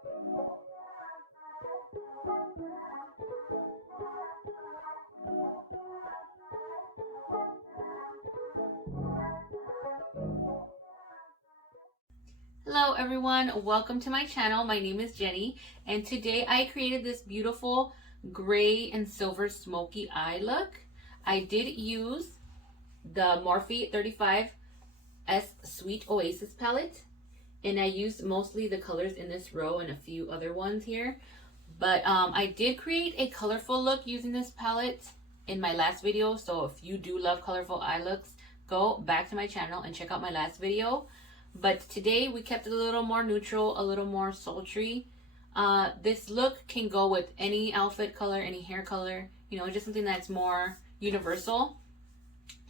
Hello everyone, welcome to my channel. My name is Jenny and today I created this beautiful gray and silver smoky eye look. I did use the Morphe 35S Sweet Oasis palette and I used mostly the colors in this row and a few other ones here. But I did create a colorful look using this palette in my last video, so if you do love colorful eye looks, go back to my channel and check out my last video. But today we kept it a little more neutral, a little more sultry. This look can go with any outfit color, any hair color, you know, just something that's more universal.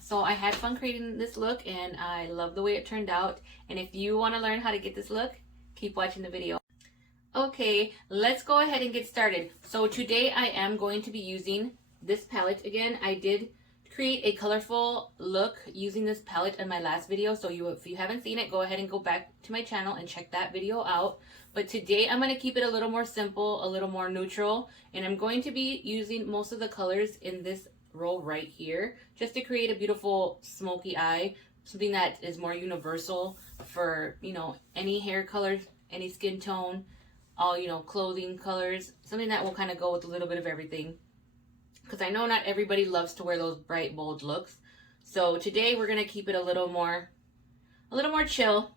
So I had fun creating this look and I love the way it turned out. And if you want to learn how to get this look, keep watching the video. Okay, let's go ahead and get started. So today I am going to be using this palette again. I did create a colorful look using this palette in my last video, so if you haven't seen it, go ahead and go back to my channel and check that video out. But today I'm going to keep it a little more simple, a little more neutral, and I'm going to be using most of the colors in this row right here just to create a beautiful smoky eye, something that is more universal for, you know, any hair color, any skin tone, all, you know, clothing colors, something that will kind of go with a little bit of everything. Because I know not everybody loves to wear those bright, bold looks. So today we're going to keep it a little more chill.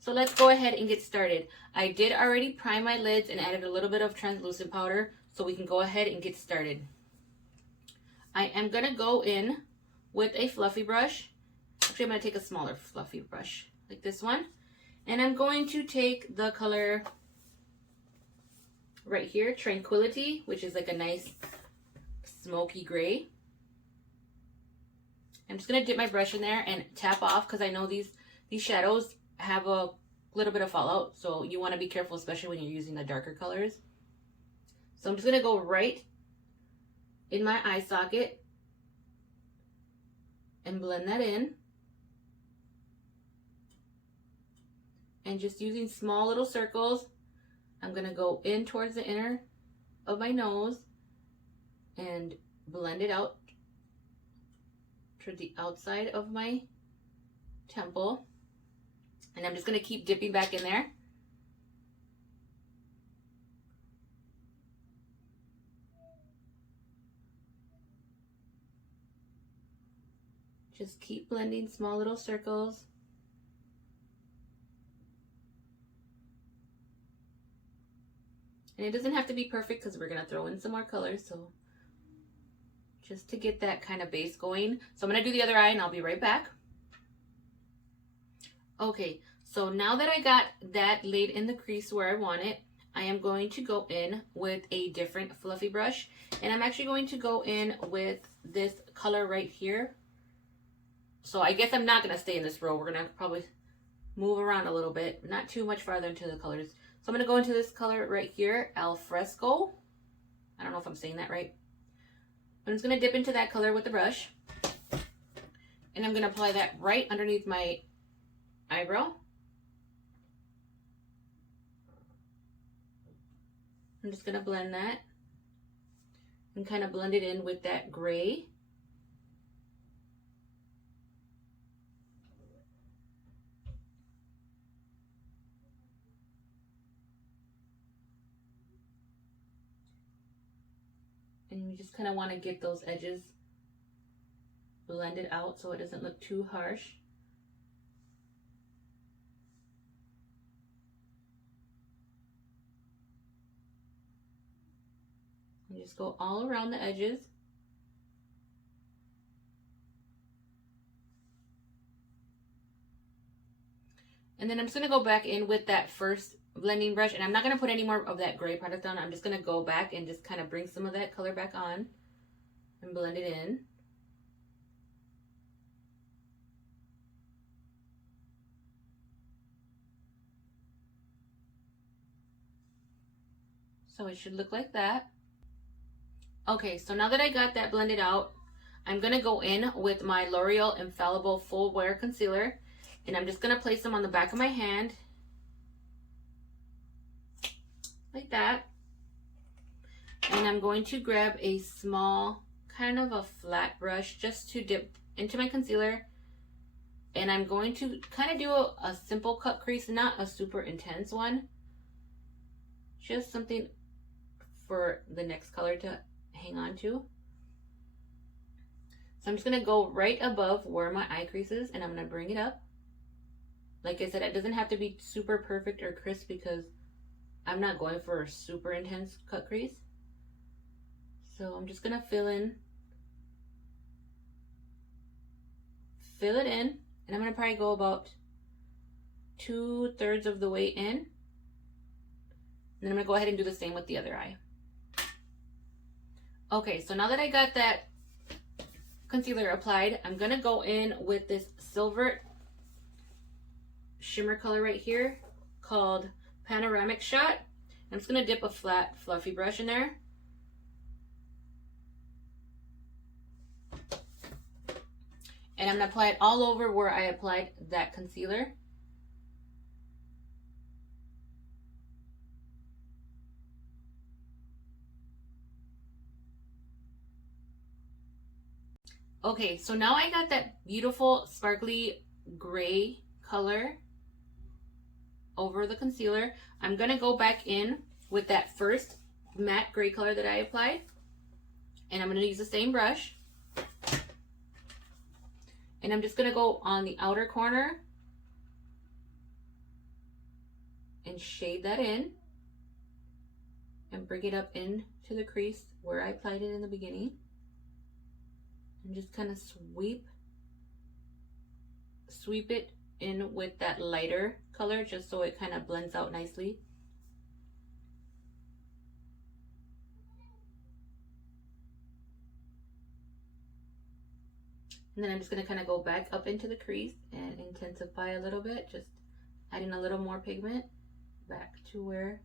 So let's go ahead and get started. I did already prime my lids and added a little bit of translucent powder, so we can go ahead and get started. I am going to go in with a fluffy brush. Actually, I'm going to take a smaller fluffy brush like this one. And I'm going to take the color right here, Tranquility, which is like a nice smoky gray. I'm just going to dip my brush in there and tap off because I know these shadows have a little bit of fallout, so you want to be careful, especially when you're using the darker colors. So I'm just going to go right in my eye socket and blend that in. And just using small little circles, I'm going to go in towards the inner of my nose and blend it out to the outside of my temple. And I'm just going to keep dipping back in there. Just keep blending small little circles. And it doesn't have to be perfect because we're going to throw in some more colors, so just to get that kind of base going. So I'm going to do the other eye and I'll be right back. Okay, so now that I got that laid in the crease where I want it, I am going to go in with a different fluffy brush. And I'm actually going to go in with this color right here. So I guess I'm not going to stay in this row. We're going to probably move around a little bit, not too much farther into the colors. So I'm going to go into this color right here, Al Fresco. I don't know if I'm saying that right. I'm just going to dip into that color with the brush. And I'm going to apply that right underneath my eyebrow. I'm just going to blend that and kind of blend it in with that gray. And you just kind of want to get those edges blended out so it doesn't look too harsh. And just go all around the edges. And then I'm just going to go back in with that first blending brush, and I'm not going to put any more of that gray product on. I'm just going to go back and just kind of bring some of that color back on and blend it in. So it should look like that. Okay, so now that I got that blended out, I'm going to go in with my L'Oreal Infallible Full Wear Concealer, and I'm just going to place them on the back of my hand. like that. And I'm going to grab a small, kind of a flat brush just to dip into my concealer. And I'm going to kind of do a simple cut crease, not a super intense one. Just something for the next color to hang on to. So I'm just going to go right above where my eye crease is, and I'm going to bring it up. Like I said, it doesn't have to be super perfect or crisp because I'm not going for a super intense cut crease. So I'm just going to fill it in, and I'm going to probably go about 2/3 of the way in. And I'm going to go ahead and do the same with the other eye. Okay, so now that I got that concealer applied, I'm going to go in with this silver shimmer color right here called Panoramic Shot. I'm just going to dip a flat, fluffy brush in there. And I'm going to apply it all over where I applied that concealer. Okay, so now I got that beautiful sparkly gray color over the concealer. I'm going to go back in with that first matte gray color that I applied. And I'm going to use the same brush. And I'm just going to go on the outer corner and shade that in. And bring it up into the crease where I applied it in the beginning. And just kind of sweep it in with that lighter color just so it kind of blends out nicely. And then I'm just going to kind of go back up into the crease and intensify a little bit, just adding a little more pigment back to where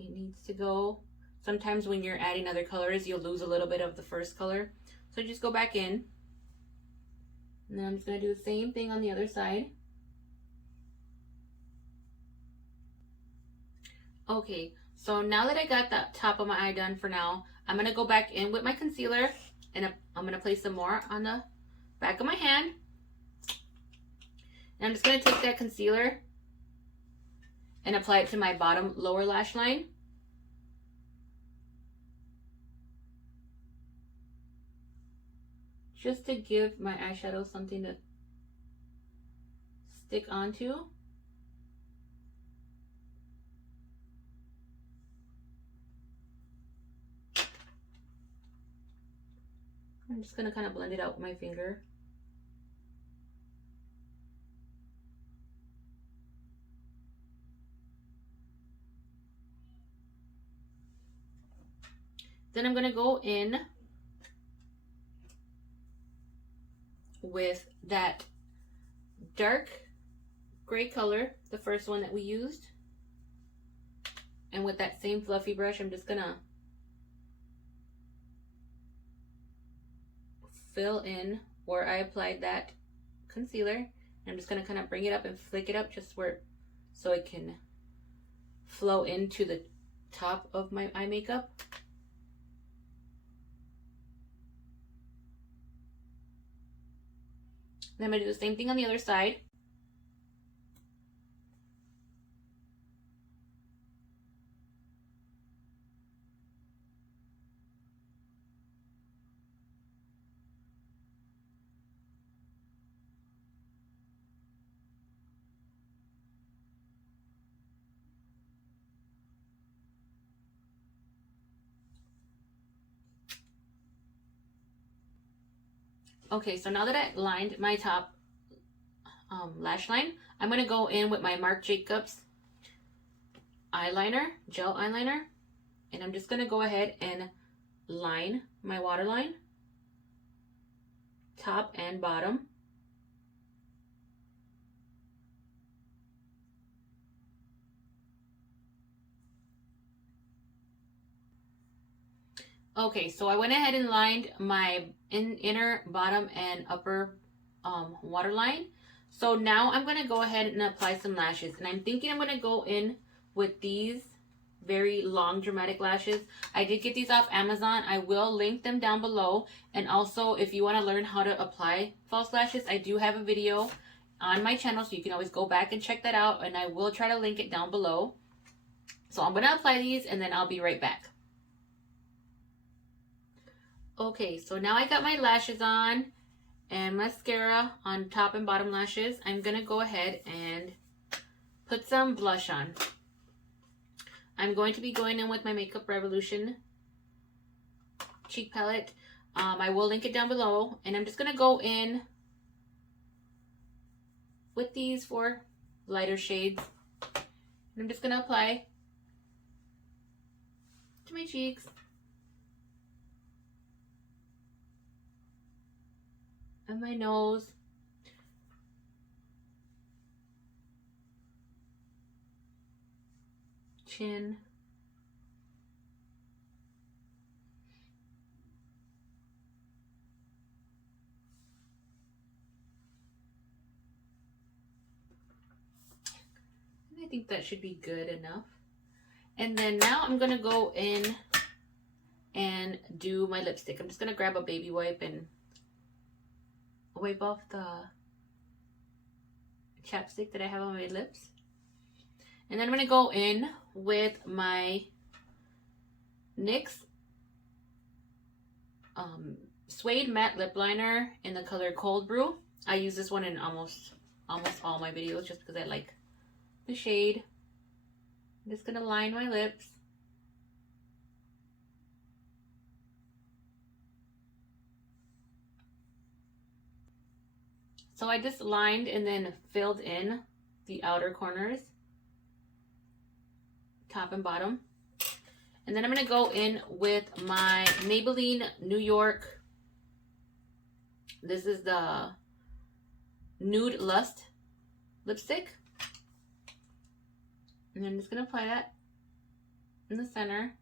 it needs to go. Sometimes when you're adding other colors, you'll lose a little bit of the first color. So just go back in. And then I'm just going to do the same thing on the other side. Okay, so now that I got the top of my eye done for now, I'm going to go back in with my concealer, and I'm going to place some more on the back of my hand. And I'm just going to take that concealer and apply it to my bottom lower lash line. Just to give my eyeshadow something to stick onto. I'm just going to kind of blend it out with my finger. Then I'm going to go in with that dark gray color, the first one that we used. And with that same fluffy brush, I'm just going to fill in where I applied that concealer. I'm just going to kind of bring it up and flick it up just where, so it can flow into the top of my eye makeup. Then I'm going to do the same thing on the other side. Okay, so now that I lined my top lash line, I'm going to go in with my Marc Jacobs eyeliner, gel eyeliner, and I'm just going to go ahead and line my waterline, top and bottom. Okay, so I went ahead and lined my inner, bottom, and upper waterline. So now I'm going to go ahead and apply some lashes. And I'm thinking I'm going to go in with these very long dramatic lashes. I did get these off Amazon. I will link them down below. And also, if you want to learn how to apply false lashes, I do have a video on my channel, so you can always go back and check that out, and I will try to link it down below. So I'm going to apply these and then I'll be right back. Okay, so now I got my lashes on and mascara on top and bottom lashes. I'm going to go ahead and put some blush on. I'm going to be going in with my Makeup Revolution cheek palette. I will link it down below, and I'm just going to go in with these 4 lighter shades. And I'm just going to apply to my cheeks. And my nose. Chin. I think that should be good enough. And then now I'm going to go in and do my lipstick. I'm just going to grab a baby wipe and wipe off the chapstick that I have on my lips. And then I'm going to go in with my NYX Suede Matte Lip Liner in the color Cold Brew. I use this one in almost all my videos just because I like the shade. I'm just going to line my lips. So I just lined and then filled in the outer corners, top and bottom. And then I'm going to go in with my Maybelline New York. This is the Nude Lust lipstick. And I'm just going to apply that in the center.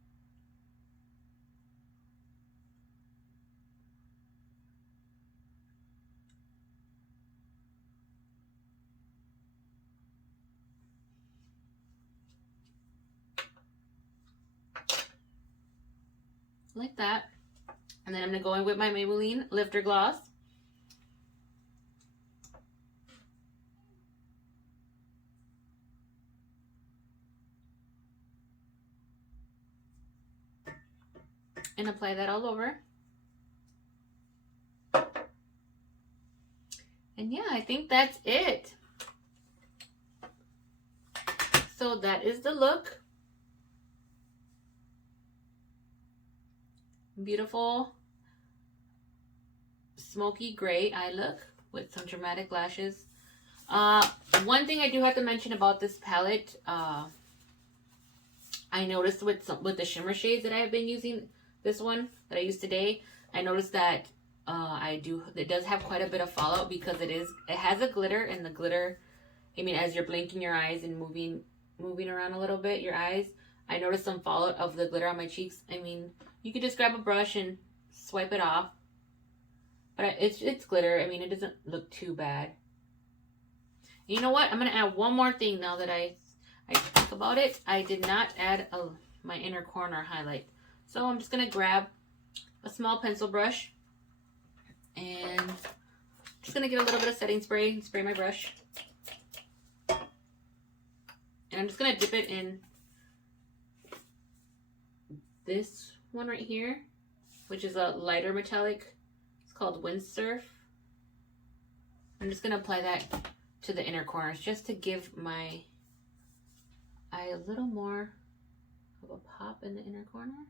Like that. And then I'm going to go in with my Maybelline Lifter Gloss. And apply that all over. And yeah, I think that's it. So that is the look. Beautiful smoky gray eye look with some dramatic lashes. One thing I do have to mention about this palette, I noticed with the shimmer shades that I have been using, this one that I used today, I noticed that it does have quite a bit of fallout because it has a glitter, and the glitter, I mean, as you're blinking your eyes and moving around a little bit, your eyes, I noticed some fallout of the glitter on my cheeks. I mean, you could just grab a brush and swipe it off, but it's glitter. I mean, it doesn't look too bad. You know what? I'm gonna add one more thing now that I think about it. I did not add my inner corner highlight, so I'm just gonna grab a small pencil brush and just gonna get a little bit of setting spray and spray my brush, and I'm just gonna dip it in this one right here, which is a lighter metallic. It's called Windsurf. I'm just gonna apply that to the inner corners just to give my eye a little more of a pop in the inner corner.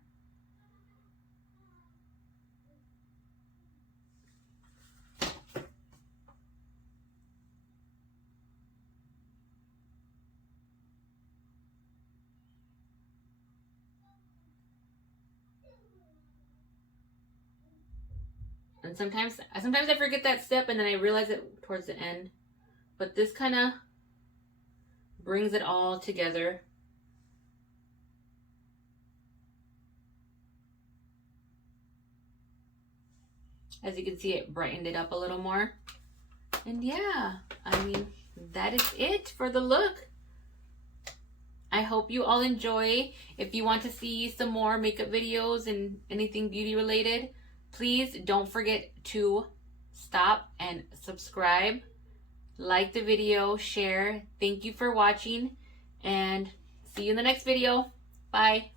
And sometimes I forget that step, and then I realize it towards the end. But this kind of brings it all together. As you can see, it brightened it up a little more. And yeah, I mean, that is it for the look. I hope you all enjoy. If you want to see some more makeup videos and anything beauty related, please don't forget to stop and subscribe, like the video, share. Thank you for watching, and see you in the next video. Bye.